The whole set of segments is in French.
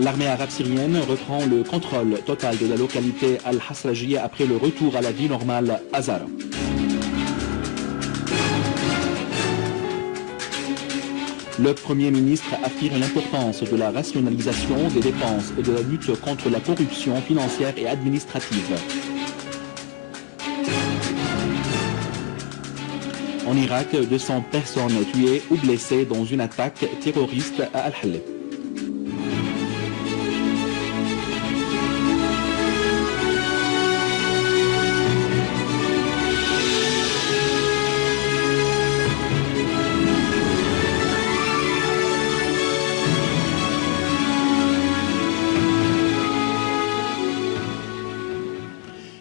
L'armée arabe syrienne reprend le contrôle total de la localité Al-Hasrajiyya après le retour à la vie normale à Zara. Le Premier ministre affirme l'importance de la rationalisation des dépenses et de la lutte contre la corruption financière et administrative. En Irak, 200 personnes tuées ou blessées dans une attaque terroriste à Al-Haleh.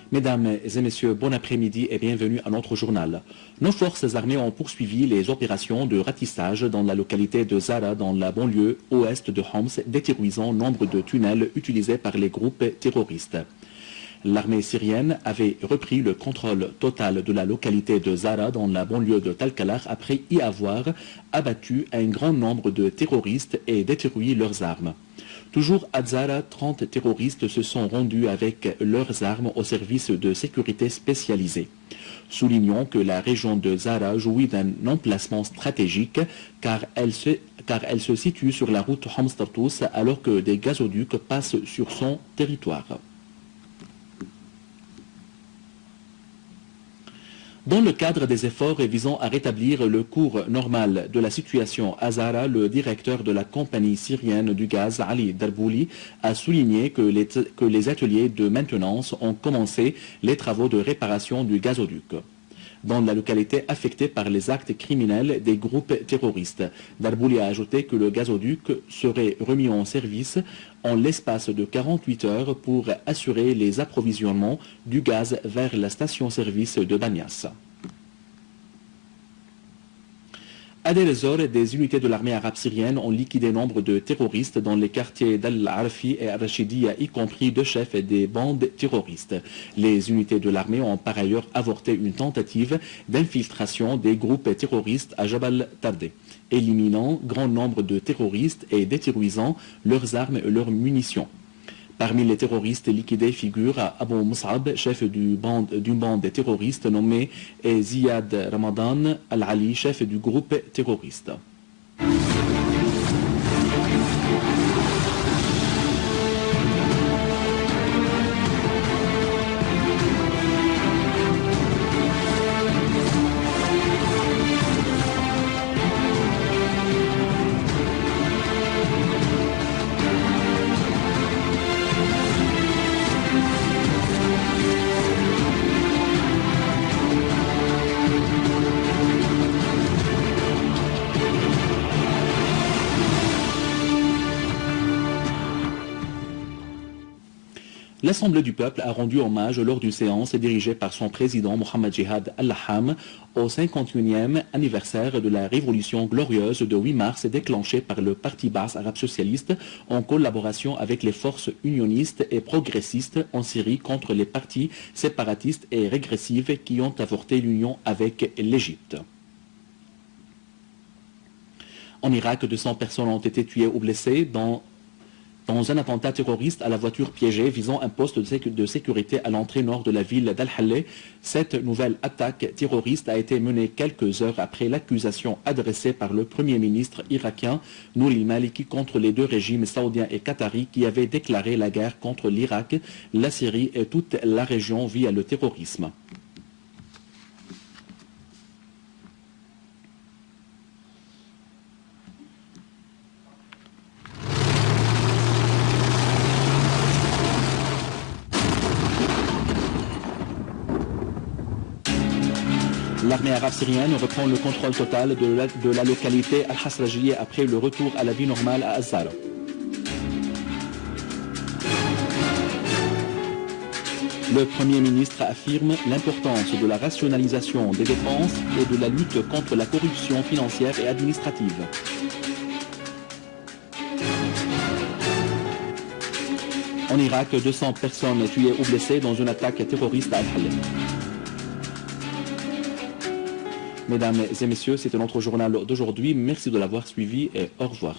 Mesdames et messieurs, bon après-midi et bienvenue à notre journal. Nos forces armées ont poursuivi les opérations de ratissage dans la localité de Zara, dans la banlieue ouest de Homs, détruisant nombre de tunnels utilisés par les groupes terroristes. L'armée syrienne avait repris le contrôle total de la localité de Zara dans la banlieue de Talkalar après y avoir abattu un grand nombre de terroristes et détruit leurs armes. Toujours à Zara, 30 terroristes se sont rendus avec leurs armes au service de sécurité spécialisé. Soulignons que la région de Zara jouit d'un emplacement stratégique car elle se situe sur la route Homs-Tartous alors que des gazoducs passent sur son territoire. Dans le cadre des efforts visant à rétablir le cours normal de la situation à Zara, le directeur de la compagnie syrienne du gaz, Ali Darbouli, a souligné que les ateliers de maintenance ont commencé les travaux de réparation du gazoduc dans la localité affectée par les actes criminels des groupes terroristes. Darbouli a ajouté que le gazoduc serait remis en service en l'espace de 48 heures pour assurer les approvisionnements du gaz vers la station-service de Banias. À Deir ez-Zor, des unités de l'armée arabe syrienne ont liquidé nombre de terroristes dans les quartiers d'Al-Arfi et Al-Rashidiyya, y compris deux chefs des bandes terroristes. Les unités de l'armée ont par ailleurs avorté une tentative d'infiltration des groupes terroristes à Jabal Tardé, éliminant grand nombre de terroristes et détruisant leurs armes et leurs munitions. Parmi les terroristes liquidés figure Abu Mus'ab, chef d'une bande terroriste nommée Ziyad Ramadan Al-Ali, chef du groupe terroriste. L'Assemblée du peuple a rendu hommage lors d'une séance dirigée par son président Mohamed Jihad Al-Laham au 51e anniversaire de la révolution glorieuse de 8 mars déclenchée par le Parti Baas arabe socialiste en collaboration avec les forces unionistes et progressistes en Syrie contre les partis séparatistes et régressifs qui ont avorté l'union avec l'Égypte. En Irak, 200 personnes ont été tuées ou blessées dans un attentat terroriste à la voiture piégée visant un poste de sécurité à l'entrée nord de la ville d'Al-Haleh. Cette nouvelle attaque terroriste a été menée quelques heures après l'accusation adressée par le Premier ministre irakien Nouri al-Maliki contre les deux régimes saoudiens et qataris qui avaient déclaré la guerre contre l'Irak, la Syrie et toute la région via le terrorisme. L'armée arabe syrienne reprend le contrôle total de la localité Al-Hasrajiyya après le retour à la vie normale à Zara. Le Premier ministre affirme l'importance de la rationalisation des dépenses et de la lutte contre la corruption financière et administrative. En Irak, 200 personnes tuées ou blessées dans une attaque terroriste à Al-Haleh. Mesdames et messieurs, c'était notre journal d'aujourd'hui. Merci de l'avoir suivi et au revoir.